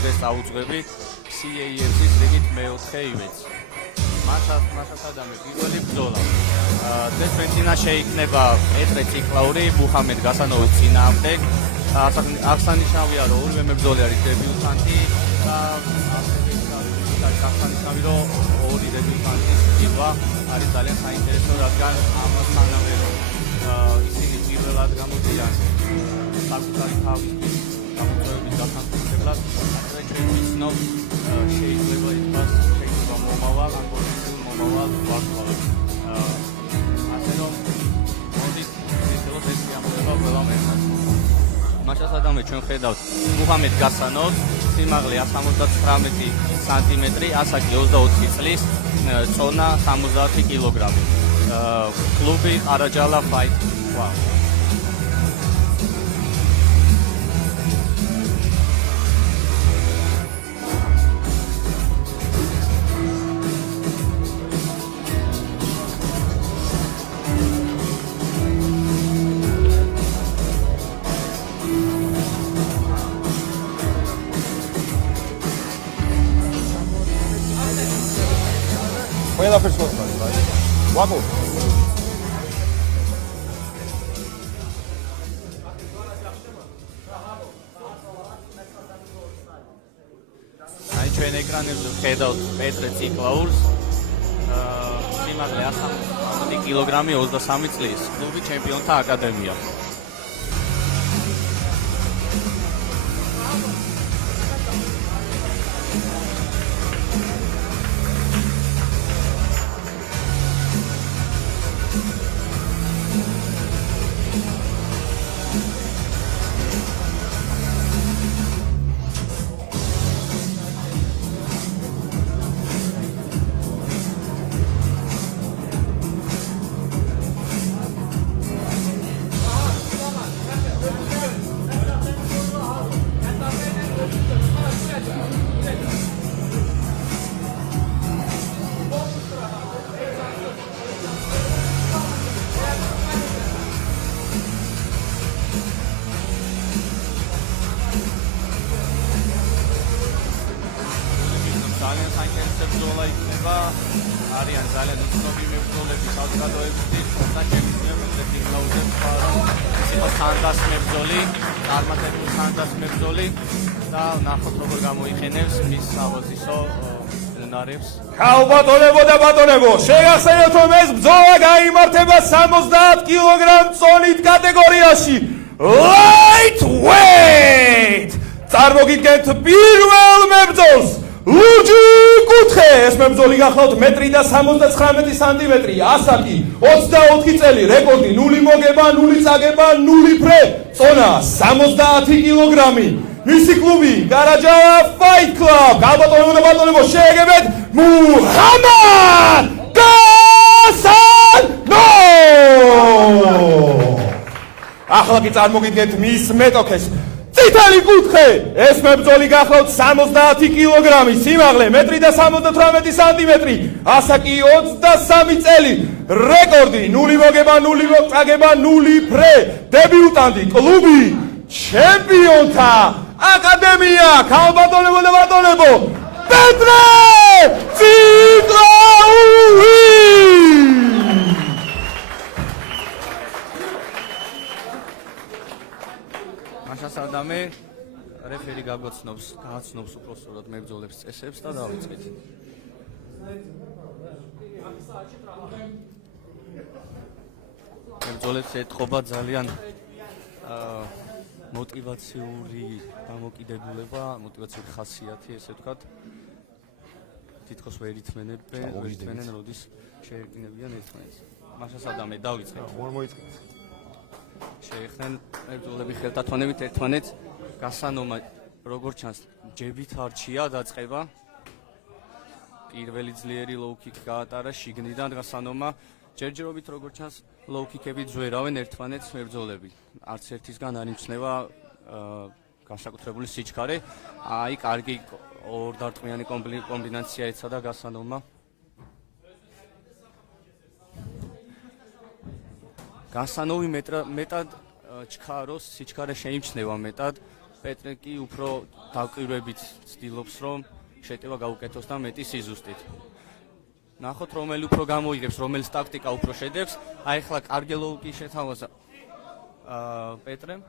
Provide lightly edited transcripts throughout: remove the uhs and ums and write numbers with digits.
დღეს აუძღვები CAF-ის რიგით მეოთხე ივენტს. მაშას ადამე პირველი ბრძოლა. დღეს ჩვენ წინაშე იქნება პეტრე ციკლაური მუჰამედ გასანოვის წინააღმდეგ. აღსანიშნავია, რომ ორივე მებრძოლი არის დებიუტანტი და აღსანიშნავია, რომ ორი დებიუტანტის პირვა არის ძალიან საინტერესო, რადგან ამასთანავე ისინი პირველად გამოდიან საკუთარი თავის გამოწვევების გასამტკიცებლად, ასევე ჩვენ ვიცნობ შეიძლება ითქვას შეიძლება მომავალ ან პოტენციალურ მომავალ ვარსკვლავებს. ასე რომ მოდით ვისაუბროთ ეს სიამოვნება ყველამ ერთად. მაშას ადამე ჩვენ ხედავთ მუჰამედ გასანოვს, სიმაღლე 179 სანტიმეტრი, ასაკი 24 წლის, წონა 70 კილოგრამი. კლუბი ყარაჯალა ფაით კლუბ. ყველაფერს მოხდა, ვაკო. აი ჩვენ ეკრანებზე ხედავთ პეტრე ციკლაურს. სიმაღლე 170 კილოგრამი, 23 წლის, კლუბი ჩემპიონთა აკადემია. ძალიან საინტერესო ბრძოლა იქნება. არიან ძალიან უცნობი მებრძოლები საზოგადოებისთვის, თუმცა შემიძლია პეტრე ციკლაურზე ვთქვა, ის იყო თანდას მებრძოლი, წარმატებული თანდას მებრძოლი და ნახოთ როგორ გამოიყენებს მის საბოზისო უნარებს. ქალბატონებო და ბატონებო, შეგახსენებთ, რომ ეს ბრძოლა გაიმართება 70 კილოგრამ წონით კატეგორიაში. Lightweight! წარმოგიდგენთ პირველ მებრძოლს. ლუჯი კუთხე, ეს მებრძოლი გახლავთ 1.79 სანტიმეტრი, ასაკი 24 წელი, რეკორდი 0 მოგება, 0 წაგება, 0 ფრე, წონა 70 კილოგრამი. მისი კლუბი ყარაჯალა ფაით კლუბ. გალბატონებო და ბატონებო, შეეგებეთ მუჰამედ გასანოვ. ახლა კი წარმოგიდგენთ მის მეტოქეს. წითელი კუთხე, ეს მებრძოლი გახლავთ 70 კილოგრამი, სიმაღლე 1.78 სანტიმეტრი, ასაკი 23 წელი, რეკორდი 0 მოგება, 0 წაგება, 0 ფრე, დებიუტანტი, კლუბი ჩემპიონთა აკადემია. ქალბატონებო და ბატონებო, პეტრე ციკლაური. მაშას ადამე რეფერი გააცნობს უფრო სწორად მებრძოლებს წესებს და დავიწყეთ. მებრძოლებს ეთყობა ძალიან მოტივაციური დამოკიდებულება, მოტივაციური ხასიათი, ესე ვთქვათ. თითქოს ვერ ითმენენ, როდის შეერკინებიან ერთმანეთს. მაშას ადამე დავიწყეთ. მოიწყეთ. შეეხნენ მებრძოლები ხელთათვალნებით ერთმანეთს. გასანომა როგორც ჩანს ჯებით არჩია დაწყება. პირველი ძლიერი ლოუ-კიკ გაატარა შიგნიდან გასანომა. ჯერჯერობით როგორც ჩანს ლოუ-კიკებით ზვერავენ ერთმანეთს მებრძოლები. არც ერთისგან არ იმჩნევა განსაკუთრებული სიჩქარე. აი კარგი ორდარტყმიანი კომბინაცია ეცადა გასანოვმა. გასანოვი მეტად ჩქაროს, სიჩქარე შეიმჩნევა მეტად. პეტრე კი უფრო დავკვირვებით ცდილობს რომ შეტევა გაუკეთოს და მეტი სიზუსტით. ნახოთ რომელი უფრო გამოიგებს, რომელიც ტაქტიკა უფრო შედეგს. აი ახლა კარგი ლოუკი შეთავაზა პეტრემ.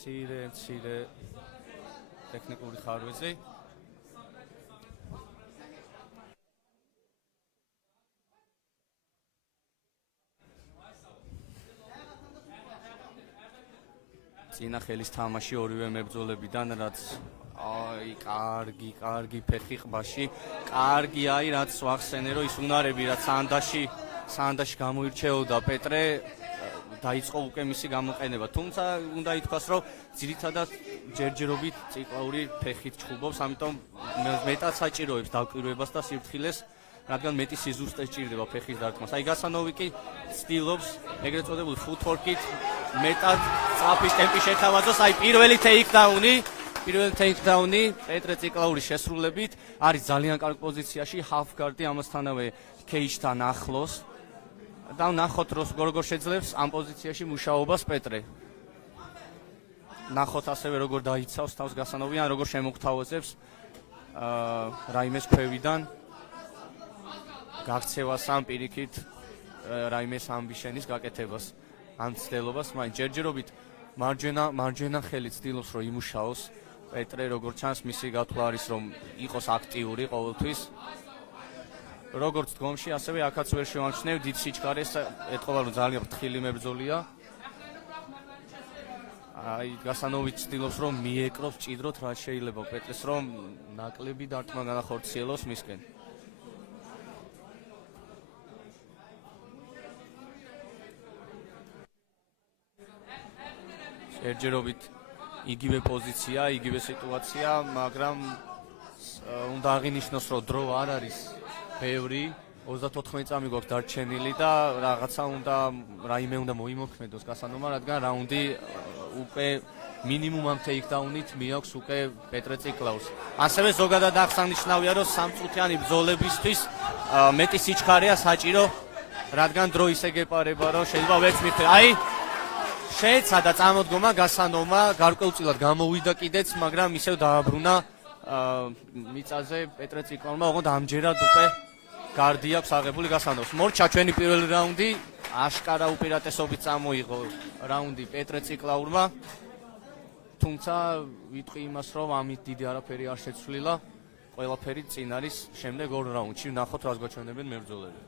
ცირე ტექნიკური ხარვეზი. წინა ხელის თამაში ორივე მებრძოლებიდან, რაც აი კარგი ფეხი ყბაში, კარგი აი რაც ვახსენე რომ ის უნარები რაც სანდაში გამოირჩეოდა პეტრე დაიწყო უკვე მისი გამოყენება. თუმცა უნდა ითქვას რომ ძირითადად ჯერჯერობით ციკლაური ფეხით ჩხუბობს, ამიტომ მეტად საჭიროებს დავკვირვებას და სიფრთხილეს, რადგან მეტი სიზუსტე სჭირდება ფეხის დარტყმას. აი გასანოვი კი ცდილობს ეგრეთ წოდებული ფუტვორკით მეტად სწრაფი ტემპი შეთავაზოს. აი პირველი ტეიქდაუნი პეტრე ციკლაურის შესრულებით არის ძალიან კარგ პოზიციაში, ჰალფგარდი ამასთანავე კეიჯთან ახლოს. და ნახოთ როგორ შეძლებს ამ პოზიციაში მუშაობას პეტრე. ნახოთ ასევე როგორ დაიცავს თავს გასანოვი, ან როგორ შემოგთავაზებს რაიმეს ქვევიდან გაქცევას ამ პირიქით რაიმეს ამბიშენის გაკეთებას. ამ ცდილობას მაინც ჯერჯერობით მარჯვენა ხელით ცდილობს რომ იმუშაოს პეტრე, როგორც ჩანს მისი გათვლა არის რომ იყოს აქტიური ყოველთვის. როგორც დგომში, ასევე აქაც ვერ შევამჩნევ დიდ სიჩქარეს, ეტყობა რომ ძალიან ფრთხილი მებრძოლია. აი გასანოვი ცდილობს რომ მიეკროს ჭიდროთ რაც შეიძლება პეტრეს, რომ ნაკლები დარტყმა განახორციელოს მისკენ. ჯერჯერობით იგივე პოზიცია, იგივე სიტუაცია, მაგრამ უნდა აღინიშნოს რომ დრო არ არის ბევრი, 34 წამი გვაქვს დარჩენილი და რაღაცა რაიმე უნდა მოიმოქმედოს გასანომა, რადგან რაუნდი უკვე მინიმუმ ამ ტეიქდაუნით მიაქვს უკვე პეტრე ციკლაურს. ასევე ზოგადად აღსანიშნავია რომ სამწუთიანი ბრძოლებისთვის მეტი სიჩქარეა საჭირო, რადგან დრო ისე გეპარება რომ შეიძლება ვერც მიხდე. აი შეეცადა წამოდგომა გასანომა, გარკვეულწილად გამოვიდა კიდეც, მაგრამ ისევ დააბრუნა მიწაზე პეტრე ციკლაურმა, ოღონდ ამჯერად უკვე გარდი აქვს აღებული გასანოვს. მორჩა ჩვენი პირველი რაუნდი, აშკარა უპირატესობით წამოიღო რაუნდი პეტრე ციკლაურმა, თუმცა ვიტყვი იმას, რომ ამით დიდი არაფერი არ შეცვლილა, ყველაფერი წინ არის შემდეგ ორ რაუნდში, ნახოთ რას გვაჩვენებენ მებრძოლები.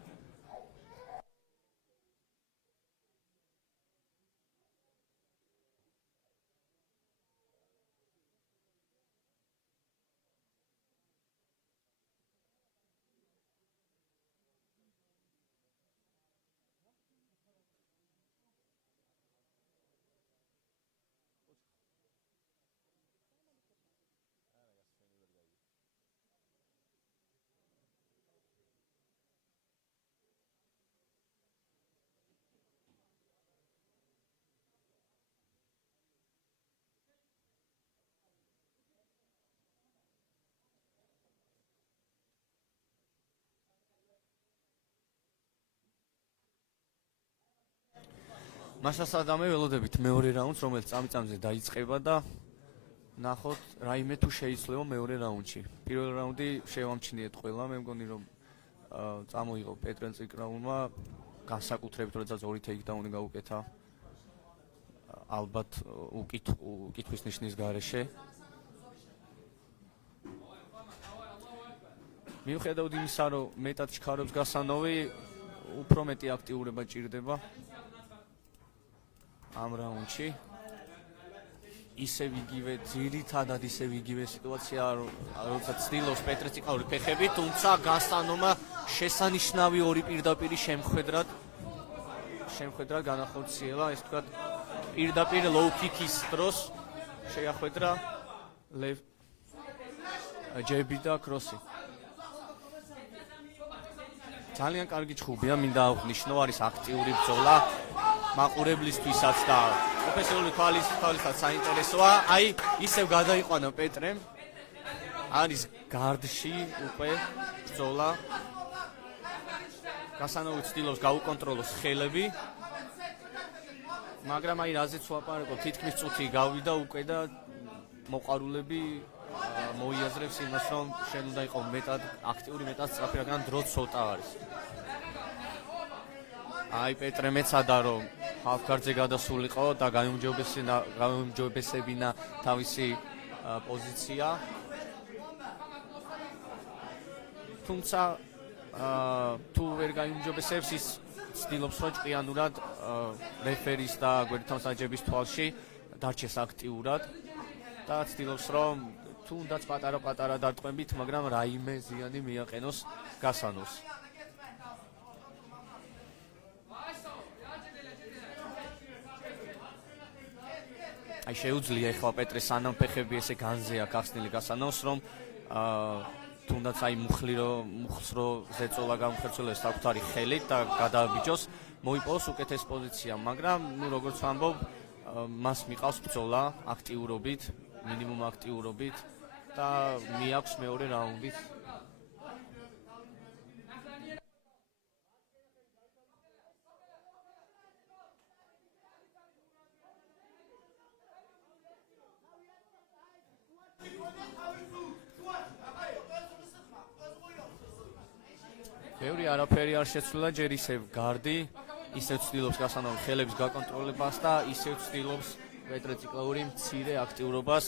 მასასადამე ველოდებით მეორე რაუნდს, რომელიც წამიწამზე დაიწყება და ნახოთ რაიმე თუ შეიძლება მეორე რაუნდში. პირველი რაუნდი შევამჩნიეთ ყველა, მე მგონი რომ წამოიღო პეტრე ციკლაურმა, განსაკუთრებით როდესაც ორი ტეიქდაუნი გაუკეთა ალბათ უკითხვის ნიშნის გარეშე. მიუხედავად იმისა, რომ მეტად ჩქარობს გასანოვი, უფრო მეტი აქტიურება ჭირდება ამ რაუნდში. ისევ იგივე სიტუაცია, როდესაც ცდილობს პეტრე ციკლაური ფეხები, თუმცა გასანომა შესანიშნავი ორი პირდაპირი შემხედრად განახორციელა, ეს თქვა პირდაპირ low kick-ის დროს შეახვედრა ჯები და კროსი. ძალიან კარგი ჩხუბია, მინდა აღნიშნო, არის აქტიური ბრძოლა მაყურებლისთვისაც და პროფესიონალური თვალისაჩინო საინტერესოა. აი ისევ გადაიყვანა პეტრემ, არის გარდში უკვე ბრძოლა. გასანოვი ცდილობს გაუკონტროლოს ხელები, მაგრამ აი რაზეც ვაპარაკობ, თითქმის წუთი გავიდა უკვე და მოყვარულები მოიაზრებს იმას, რომ შენ უნდა იყო მეტად აქტიური, მეტად სწრაფი, რადგან დრო ცოტა არის. აი პეტრე მეცადა რომ ჰალფგარდზე გადასულიყო და გაუმჯობესებინა თავისი პოზიცია. თუმცა თუ ვერ გაიმჯობესებს ის ცდილობს რომ ჭკვიანურად რეფერის და გვერდითამსაჯების თვალში დარჩეს აქტიურად და ცდილობს რომ თუნდაც პატარა დარტყმებით, მაგრამ რაიმე ზიანი მიაყენოს გასანოს. აი შეუძლია ახლა პეტრეს სანამ ფეხები ესე განზეა გახსნილი გასანოს, რომ თუნდაც აი მუხლს რო ზეწოლა გამხერცოლეს საკუთარი ხელით და გადააბიჯოს, მოიპოვოს უკეთეს პოზიცია, მაგრამ ნუ როგორც ვამბობ, მას მიყავს ბრძოლა აქტიურობით, მინიმუმ აქტიურობით და მიაქვს მეორე რაუნდით. ბევრი არაფერი არ შეცვლილა, ჯერ ისევ გარდი, ისევ ცდილობს გასანამ ხელების გაკონტროლებას და ისევ ცდილობს პეტრე ციკლაური მცირე აქტიურობას,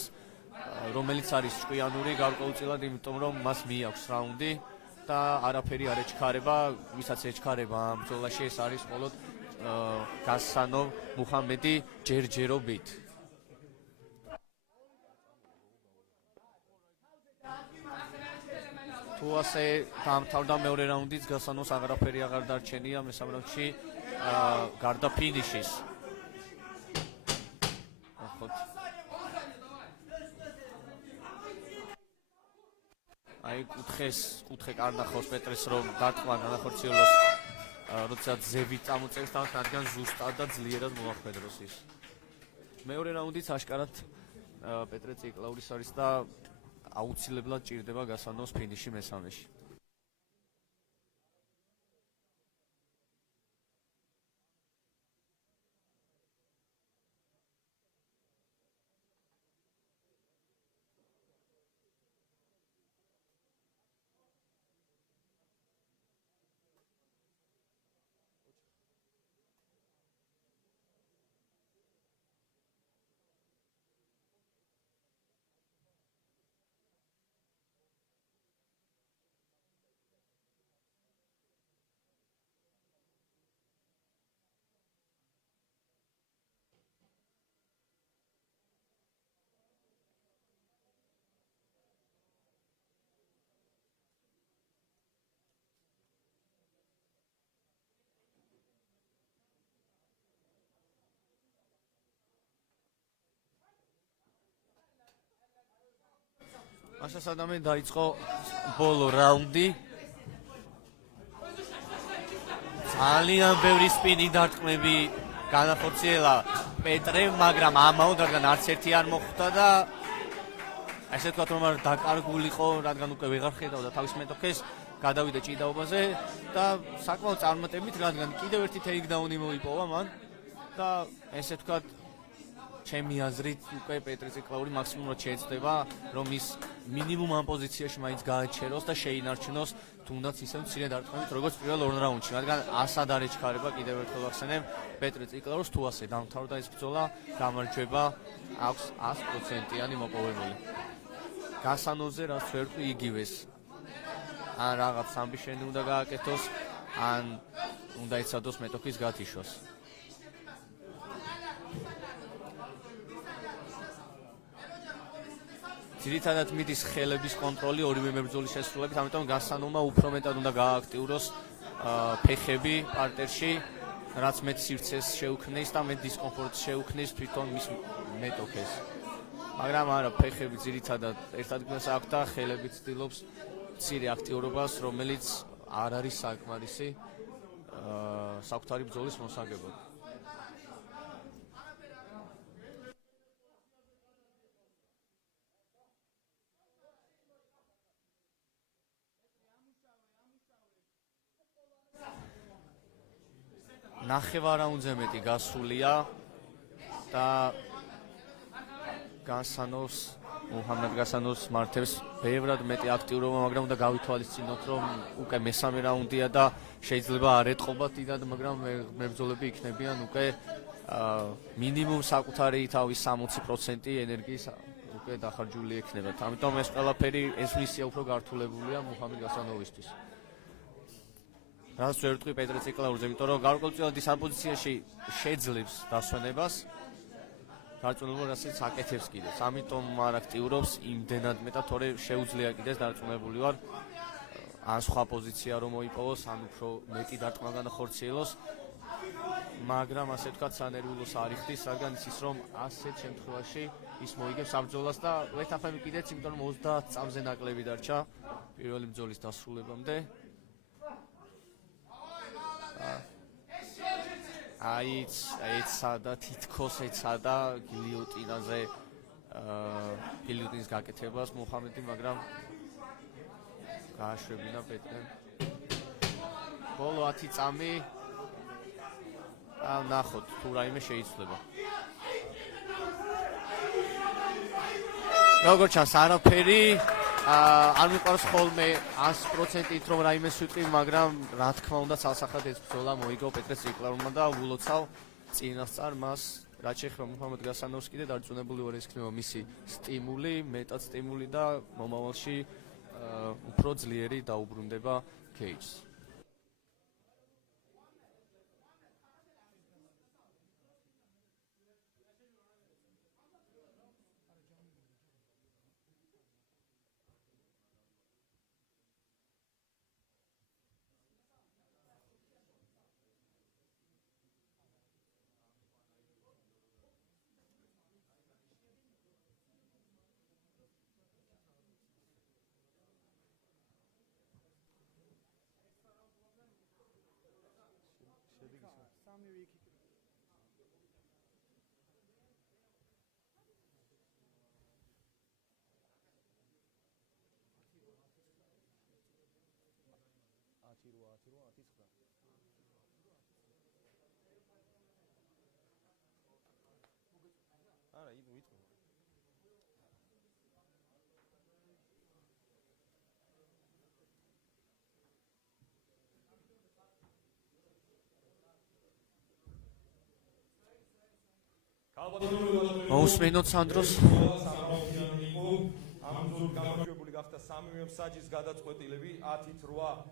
რომელიც არის ჭკვიანური გარკვეულწილად, იმიტომ რომ მას მიაქვს რაუნდი და არაფერი არ ეჩქარება, ვისაც ეჩქარება ამ ბრძოლაში ეს არის მხოლოდ გასანო მუჰამედი ჯერჯერობით. თუ ასე დამთავრდა მეორე რაუნდიც, გასანოს აღარაფერი აღარ დარჩენია მესამე რაუნდში გარდა ფინიშის. აი კუთხე კარნახავს პეტრეს რომ დარტყმა განახორციელოს, როდესაც ზევით წამოწევს თავს, რადგან ზუსტად და ძლიერად მოახვედროს ის. მეორე რაუნდიც აშკარად პეტრე ციკლაურის არის და აუცილებლად ჭირდება გასანოს ფინიში მესამეში. ასასადამე დაიწყო ბოლო რაუნდი. ძალიან ბევრი სპინი დარტყმები განახორციელა პეტრემ, მაგრამ ამაოდ რადგან არც ერთი არ მოხვდა და ესე ვთქვათ რომ არ დაკარგულიყო, რადგან უკვე ვეღარ ხედავდა თავის მეტოქეს, გადავიდა ჭიდაობაზე და საკმაოდ წარმატებით, რადგან კიდევ ერთი ტეიქდაუნი მოიპოვა მან და ესე ვთქვათ ჩემი აზრით უკვე პეტრე ციკლაური მაქსიმუმად შეეცდება რომ ის მინიმუმ ამ პოზიციაში მაინც გააჩეროს და შეინარჩუნოს თუნდაც ისევ მცირე დარტყმებით როგორც პირველ ორ რაუნდში, რადგან ასად არ ეჩქარება, კიდევ ერთხელ ვახსენებ, პეტრე ციკლაურს თუ ასე დამთავრდა ეს ბრძოლა, გამარჯვება აქვს 100%-იანი მოპოვებული. გასანოზე რაც ვერ ვთქვი იგივეს. ან რაღაც ამბიშენი უნდა გააკეთოს, ან უნდა იცადოს მეტოქის გათიშოს. ძირითადად მიდის ხელების კონტროლი ორივე მებრძოლის შესრულებით, ამიტომ გასანომა უფრო მეტად უნდა გაააქტიუროს ფეხები პარტერში, რაც მეტ სივრცეს შეუქმნის და მეტ დისკომფორტს შეუქმნის თვითონ მის მეტოქეს. მაგრამ არა, ფეხები ძირითადად ერთ ადგილას აქვს და ხელები ცდილობს მცირე აქტიურობას, რომელიც არ არის საკმარისი საკუთარი ბრძოლის მოსაგებად. ნახევარაუნდზე მეტი გასულია და გასანოს მუჰამედ გასანოს მართებს ბევრად მეტი აქტიურობა, მაგრამ უნდა გავითვალისწინოთ, რომ უკვე მესამე რაუნდია და შეიძლება არ ეტყობათ დიდად, მაგრამ მებრძოლები იქნებიან უკვე მინიმუმ საკუთარი თავის 60% ენერგიის უკვე დახარჯული ექნებათ. ამიტომ ეს ყველაფერი ეს მისია უფრო გართულებულია მუჰამედ გასანოვისთვის. რაც ვერ ვიტყვი პეტრე ციკლაურზე, იმიტომ რომ გარკვეულწილად ის ამ პოზიციაში შეძლებს დასვენებას. დარწმუნებული რასაც აკეთებს კიდეც. ამიტომ არ აქტიურობს იმდენად მეტად, თორე შეუძლია კიდეც დარწმუნებული ვარ ან სხვა პოზიცია რომ მოიპოვოს, ან უფრო მეტი დარტყმა განახორციელოს. მაგრამ ასე ვთქვათ, სანერვიულოს არ იხდის, რადგან იცის რომ ასეთ შემთხვევაში ის მოიგებს საბრძოლას და ვეთახმები კიდეც, იმიტომ რომ 30 წამზე ნაკლები დარჩა პირველი ბრძოლის დასრულებამდე. ეცადა თითქოს ეცადა გილიოტინაზე გილიოტინის გაკეთებას მუჰამედი, მაგრამ გააშვებინა პეტრემ. ბოლო 10 წამი და ნახოთ თუ რაიმე შეიცვლება. როგორც ჩანს არაფერი არ მიყვარს ხოლმე 100%-ით რომ რაიმეს ვიტყვი, მაგრამ რა თქმა უნდა ცალსახად ეს ბრძოლა მოიგო პეტრე ციკლაროვმა და ულოცავ წინასწარ მას. რაც შეეხება მუჰამედ გასანოვს კიდე დარწმუნებული ვარ ეს იქნება მისი სტიმული, მეტად სტიმული და მომავალში უფრო ძლიერი დაუბრუნდება кейჯს. მოусმინოთ სანდროს. ამ ბრძოლით გამოშვებული გახდა 3 მსაჯის გადაწყვეტილები 10-8